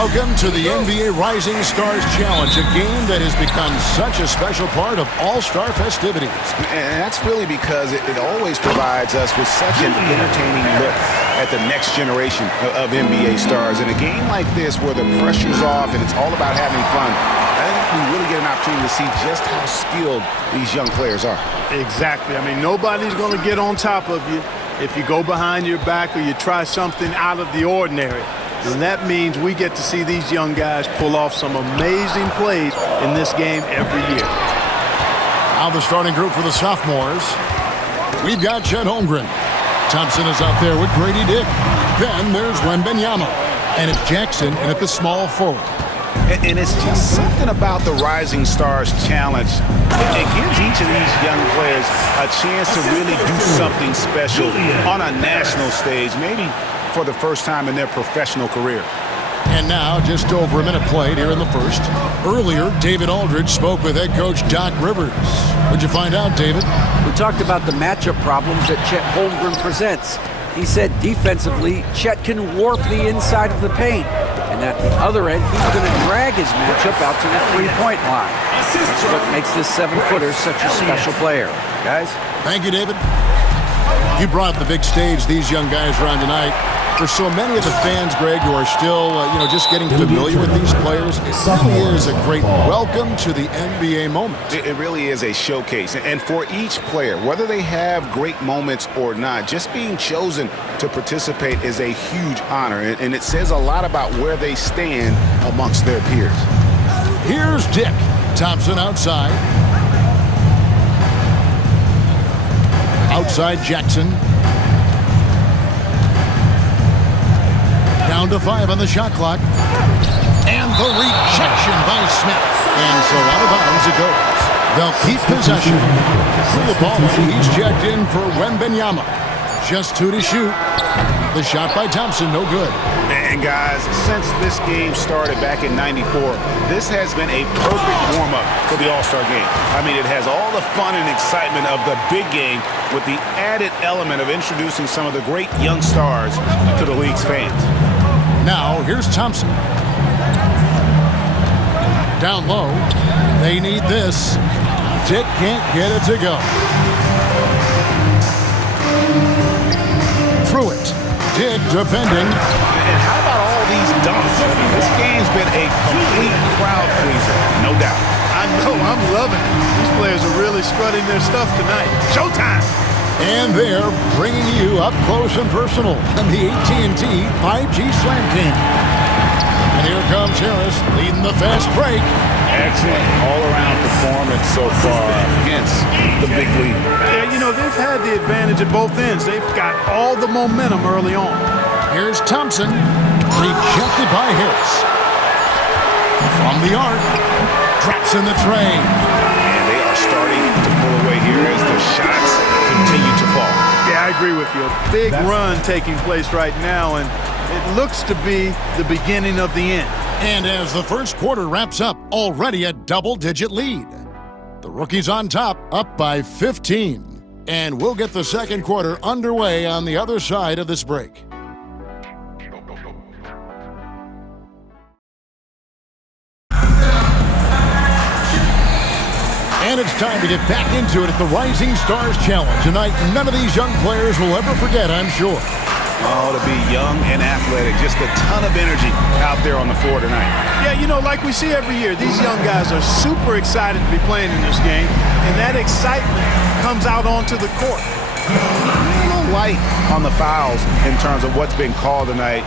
Welcome to the NBA Rising Stars Challenge, a game that has become such a special part of all-star festivities. And that's really because it always provides us with such an entertaining look at the next generation of NBA stars. In a game like this where the pressure's off and it's all about having fun, I think we really get an opportunity to see just how skilled these young players are. Exactly. I mean, nobody's going to get on top of you if you go behind your back or you try something out of the ordinary. And that means we get to see these young guys pull off some amazing plays in this game every year. Now the starting group for the sophomores. We've got Chet Holmgren. Thompson is out there with Grady Dick. Then there's Wembanyama. And it's Jackson in at the small forward. And it's just something about the Rising Stars Challenge. It gives each of these young players a chance to really do something special on a national stage, maybe for the first time in their professional career. And now, just over a minute played here in the first. Earlier, David Aldridge spoke with head coach Doc Rivers. What'd you find out, David? We talked about the matchup problems that Chet Holmgren presents. He said defensively, Chet can warp the inside of the paint. And at the other end, he's going to drag his matchup out to the three-point line. That's what makes this 7-footer such a special player. Guys? Thank you, David. You brought the big stage these young guys are on tonight. For so many of the fans, Greg, who are still, just getting familiar with these players, it really is a great welcome to the NBA moment. It really is a showcase. And for each player, whether they have great moments or not, just being chosen to participate is a huge honor. And it says a lot about where they stand amongst their peers. Here's Dick. Thompson outside. Outside Jackson. Down to 5 on the shot clock. And the rejection by Smith. And so out of bounds it goes. They'll keep possession. For the ball, he's checked in for Wembanyama. Just 2 to shoot. The shot by Thompson, no good. And guys, since this game started back in '94, this has been a perfect warm-up for the All-Star game. I mean, it has all the fun and excitement of the big game with the added element of introducing some of the great young stars to the league's fans. Now, here's Thompson. Down low. They need this. Dick can't get it to go. Through it. Dick defending. And how about all these dunks? I mean, this game's been a complete crowd pleaser, no doubt. I know, I'm loving it. These players are really strutting their stuff tonight. Showtime! And they're bringing you up close and personal on the AT&T 5G Slam King. And here comes Harris leading the fast break. Excellent all-around performance so far against the big league. Yeah, they've had the advantage at both ends. They've got all the momentum early on. Here's Thompson, rejected by Harris. From the arc, traps in the tray. And they are starting to pull away here as the shots continue to fall. Yeah, I agree with you. A big run taking place right now, and it looks to be the beginning of the end. And as the first quarter wraps up, already a double-digit lead. The rookies on top, up by 15. And we'll get the second quarter underway on the other side of this break. And it's time to get back into it at the Rising Stars Challenge. A night none of these young players will ever forget, I'm sure. Oh, to be young and athletic, just a ton of energy out there on the floor tonight. Yeah, like we see every year, these young guys are super excited to be playing in this game, and that excitement comes out onto the court. A little light on the fouls in terms of what's been called tonight,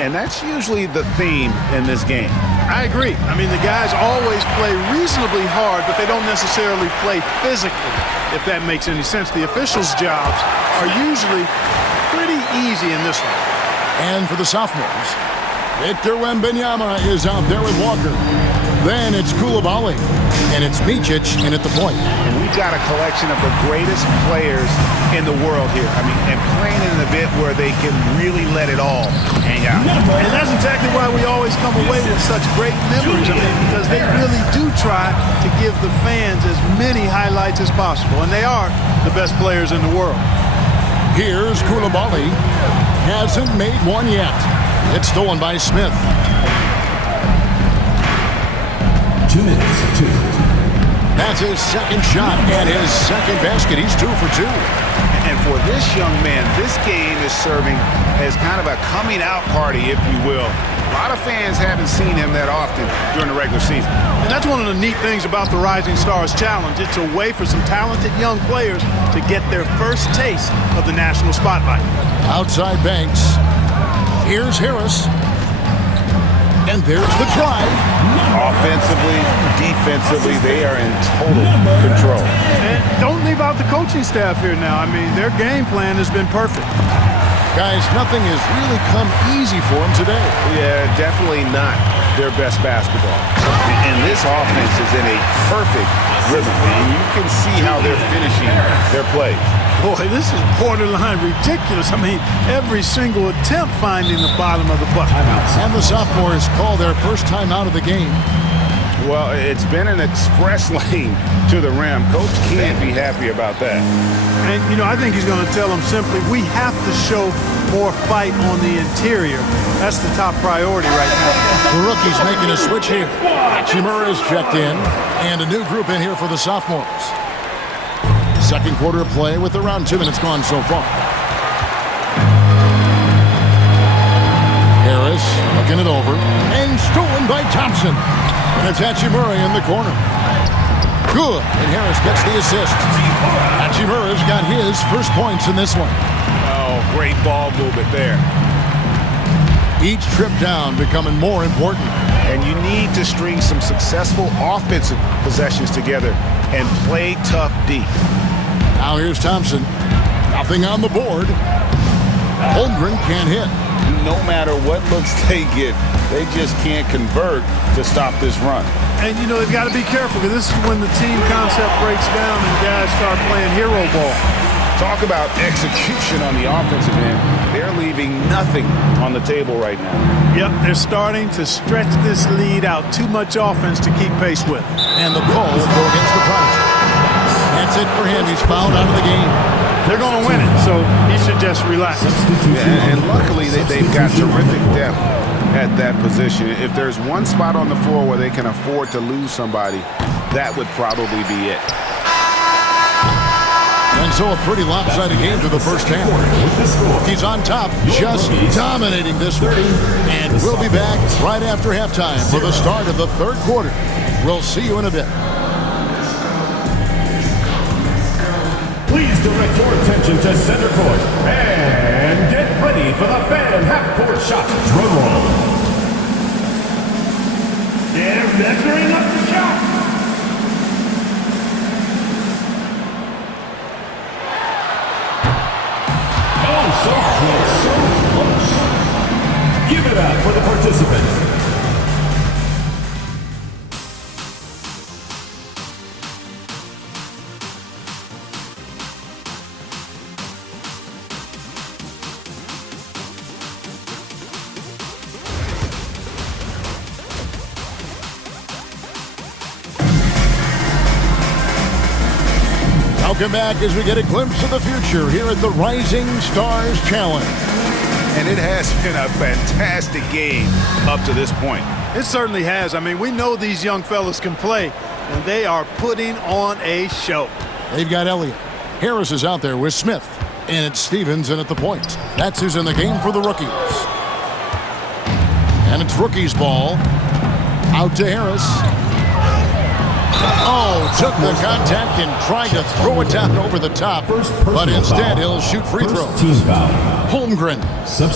and that's usually the theme in this game. I agree. I mean, the guys always play reasonably hard, but they don't necessarily play physically, if that makes any sense. The officials' jobs are usually pretty easy in this one. And for the sophomores, Victor Wembanyama is out there with Walker. Then it's Coulibaly, and it's Micic in at the point. And we've got a collection of the greatest players in the world here. I mean, and playing in an event where they can really let it all hang out. And that's exactly why we always come away with such great memories. I mean, because they really do try to give the fans as many highlights as possible. And they are the best players in the world. Here's Coulibaly. Hasn't made one yet. It's stolen by Smith. 2 minutes, 2. That's his second shot and his second basket. He's 2 for 2. And for this young man, this game is serving as kind of a coming out party, if you will. A lot of fans haven't seen him that often during the regular season. And that's one of the neat things about the Rising Stars Challenge. It's a way for some talented young players to get their first taste of the national spotlight. Outside Banks. Here's Harris. And there's the drive. Offensively, defensively, they are in total control. And don't leave out the coaching staff here now. I mean, their game plan has been perfect. Guys, nothing has really come easy for them today. Yeah, definitely not their best basketball. And this offense is in a perfect rhythm, and you can see how they're finishing their plays. Boy, this is borderline ridiculous. I mean, every single attempt finding the bottom of the bucket. And the sophomores call their first time out of the game. Well, it's been an express lane to the rim. Coach can't be happy about that. And, you know, I think he's going to tell them simply, we have to show more fight on the interior. That's the top priority right now. The rookie's making a switch here. Hachimura is checked in, and a new group in here for the sophomores. Second quarter of play with around 2 minutes gone so far. Harris looking it over, and stolen by Thompson. And it's Hachimura in the corner. Good, and Harris gets the assist. Hachimura's got his first points in this one. Oh, great ball movement there. Each trip down becoming more important. And you need to string some successful offensive possessions together and play tough deep. Now here's Thompson. Nothing on the board. Holmgren can't hit. No matter what looks they get, they just can't convert to stop this run. And, you know, they've got to be careful because this is when the team concept breaks down and guys start playing hero ball. Talk about execution on the offensive end. They're leaving nothing on the table right now. Yep, they're starting to stretch this lead out. Too much offense to keep pace with. And the call will go against the Prodigy. That's it for him. He's fouled out of the game. They're going to win it, so he should just relax. Yeah, and luckily they've got terrific depth at that position. If there's one spot on the floor where they can afford to lose somebody, that would probably be it. And so a pretty lopsided game to the first half. He's on top, just dominating this one. And we'll be back right after halftime for the start of the third quarter. We'll see you in a bit. Please direct your attention to center court and get ready for the fan half-court shot. Drum roll. They're measuring up the shot. Oh, so close, so close. Give it up for the participants. Welcome back as we get a glimpse of the future here at the Rising Stars Challenge. And it has been a fantastic game up to this point. It certainly has. I mean, we know these young fellas can play, and they are putting on a show. They've got Elliott. Harris is out there with Smith. And it's Stevens in at the point. That's who's in the game for the rookies. And it's rookies' ball. Out to Harris. Oh, took the contact and tried to throw it down over the top. But instead, he'll shoot free throws. Holmgren.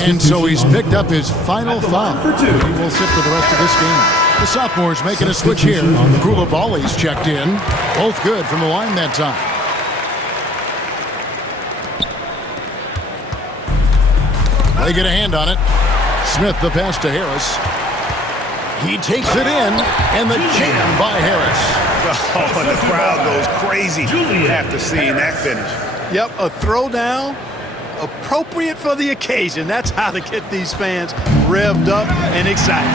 And so he's picked up his final foul. He will sit for the rest of this game. The sophomores making a switch here. Koulibaly's checked in. Both good from the line that time. They get a hand on it. Smith the pass to Harris. He takes it in, and the jam by Harris. Oh, and the crowd goes crazy after seeing that finish. Yep, a throwdown appropriate for the occasion. That's how to get these fans revved up and excited.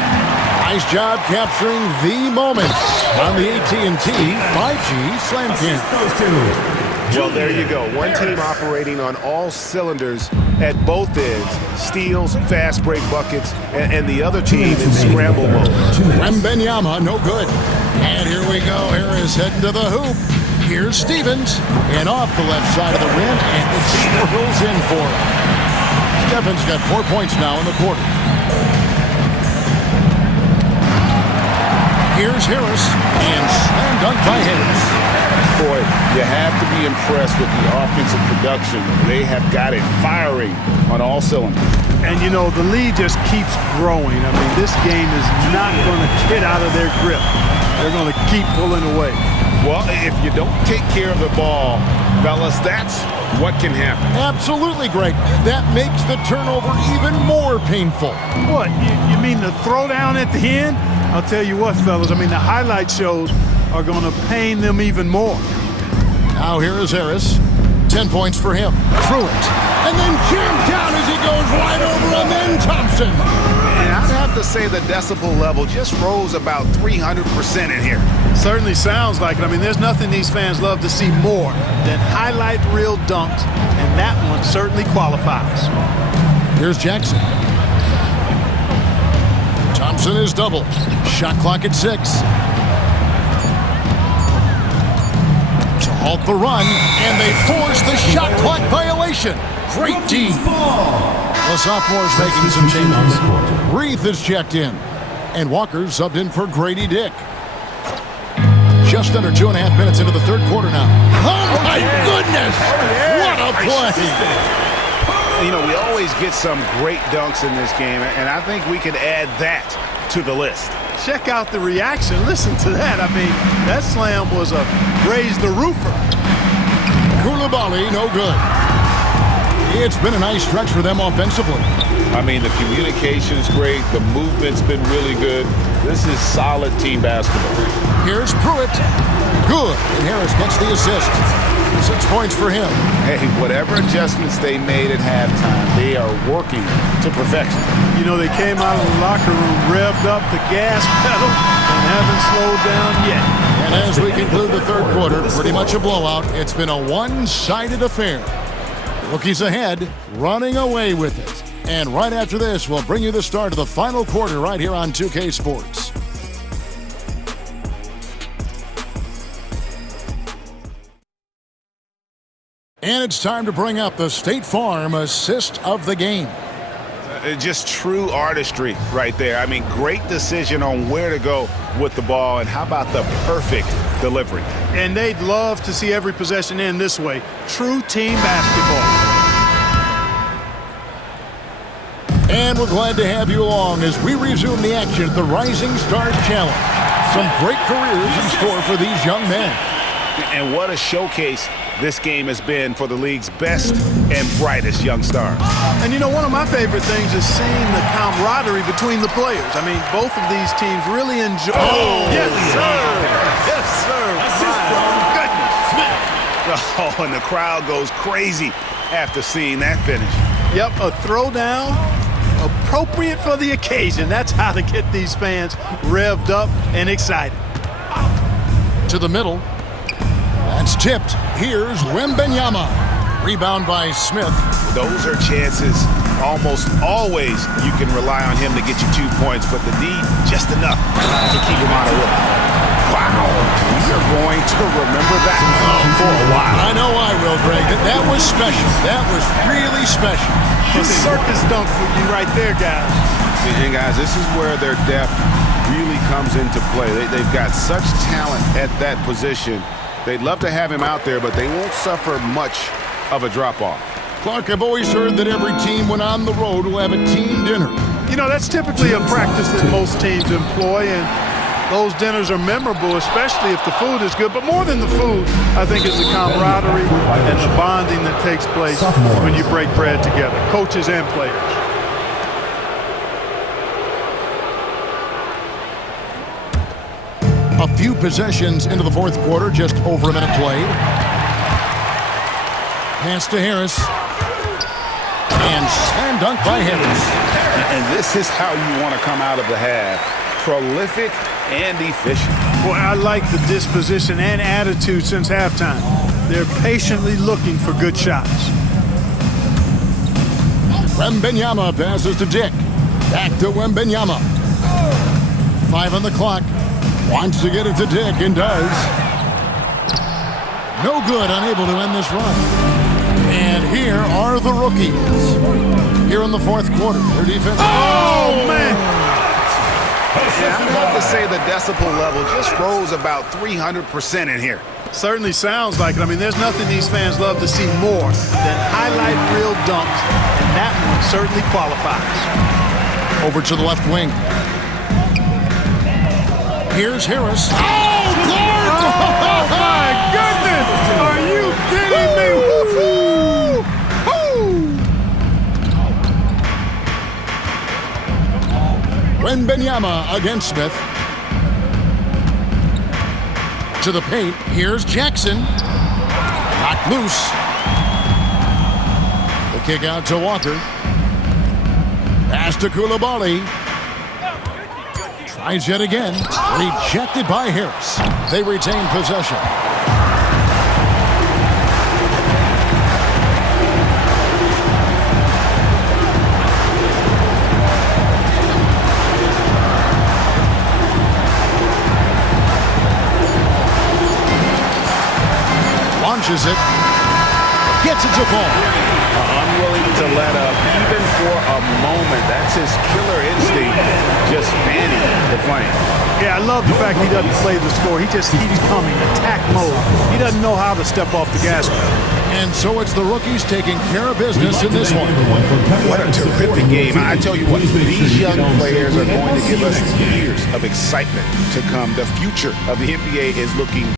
Nice job capturing the moment on the AT&T 5G Slam Cam. Well, there you go. One team operating on all cylinders at both ends. Steals, fast break buckets, and the other team in scramble mode. Wembanyama, no good. And here we go. Harris heading to the hoop. Here's Stevens. And off the left side of the rim. And it swirls in for him. Stevens got 4 points now in the quarter. Here's Harris. And slam dunk by Harris. Boy, you have to be impressed with the offensive production. They have got it firing on all cylinders. And, you know, the lead just keeps growing. I mean, this game is not going to get out of their grip. They're going to keep pulling away. Well, if you don't take care of the ball, fellas, that's what can happen. Absolutely, Greg. That makes the turnover even more painful. What, you mean the throwdown at the end? I'll tell you what, fellas, I mean, the highlight shows are going to pain them even more. Now here is Harris. 10 points for him. Pruitt. And then jammed down as he goes wide over, and then Thompson. And I'd have to say the decibel level just rose about 300% in here. Certainly sounds like it. I mean, there's nothing these fans love to see more than highlight reel dunks, and that one certainly qualifies. Here's Jackson. Thompson is double. Shot clock at 6. To halt the run, and they force the shot clock violation. Great D. The sophomore's making some changes. Reith is checked in, and Walker subbed in for Grady Dick. Just under 2.5 minutes into the third quarter now. Oh my goodness! What a play! You know, we always get some great dunks in this game, and I think we could add that to the list. Check out the reaction. Listen to that. I mean, that slam was a raise the roofer. Koulibaly, no good. It's been a nice stretch for them offensively. I mean, the communication's great. The movement's been really good. This is solid team basketball. Here's Pruitt. Good. And Harris gets the assist. 6 points for him. Hey, whatever adjustments they made at halftime, they are working to perfection. You know, they came out of the locker room, revved up the gas pedal, and haven't slowed down yet. And as we conclude the third quarter, pretty much a blowout. It's been a one-sided affair. Rookies ahead, running away with it. And right after this, we'll bring you the start of the final quarter right here on 2K Sports. And it's time to bring up the State Farm assist of the game. Just true artistry right there. I mean, great decision on where to go with the ball, and how about the perfect delivery? And they'd love to see every possession end this way. True team basketball. And we're glad to have you along as we resume the action at the Rising Stars Challenge. Some great careers in store for these young men. And what a showcase this game has been for the league's best and brightest young stars. And you know, one of my favorite things is seeing the camaraderie between the players. I mean, both of these teams really enjoy. Oh, yes, sir. Yes, sir. Goodness. Oh, and the crowd goes crazy after seeing that finish. Yep, a throwdown appropriate for the occasion. That's how to get these fans revved up and excited. To the middle. That's tipped. Here's Wembanyama. Rebound by Smith. Those are chances. Almost always you can rely on him to get you 2 points, but the D, just enough to keep him out of work. Wow. We are going to remember that for a while. I know I will, Greg. That was special. That was really special. A circus dunk for you right there, guys. And guys, this is where their depth really comes into play. They've got such talent at that position. They'd love to have him out there, but they won't suffer much of a drop-off. Clark, I've always heard that every team when on the road will have a team dinner. You know, that's typically a practice that most teams employ, and those dinners are memorable, especially if the food is good. But more than the food, I think it's the camaraderie and the bonding that takes place when you break bread together, coaches and players. A few possessions into the fourth quarter, just over a minute played. Pass to Harris. And slam dunk by Harris. And this is how you want to come out of the half. Prolific and efficient. Well, I like the disposition and attitude since halftime. They're patiently looking for good shots. Wembanyama passes to Dick. Back to Wembanyama. 5 on the clock. Wants to get it to Dick and does. No good, unable to end this run. And here are the rookies. Here in the fourth quarter, their defense. Oh, man! Yeah, I'm going to say the decibel level just rose about 300% in here. Certainly sounds like it. I mean, there's nothing these fans love to see more than highlight reel dunks, and that one certainly qualifies. Over to the left wing. Here's Harris. Oh, Clark! Oh, my goodness! Are you kidding me? Wembanyama against Smith. To the paint. Here's Jackson. Knocked loose. The kick out to Walker. Pass to Coulibaly. Tries yet again. Rejected by Harris. They retain possession. Launches it. Gets it to Paul. Unwilling to let up even for a moment. That's his killer instinct, just fanning the flame. Yeah, I love the fact he doesn't play the score. He just keeps coming, attack mode. He doesn't know how to step off the gas pedal. And so it's the rookies taking care of business in this one. What a terrific game. I tell you what, these young players are going to give us years of excitement to come. The future of the NBA is looking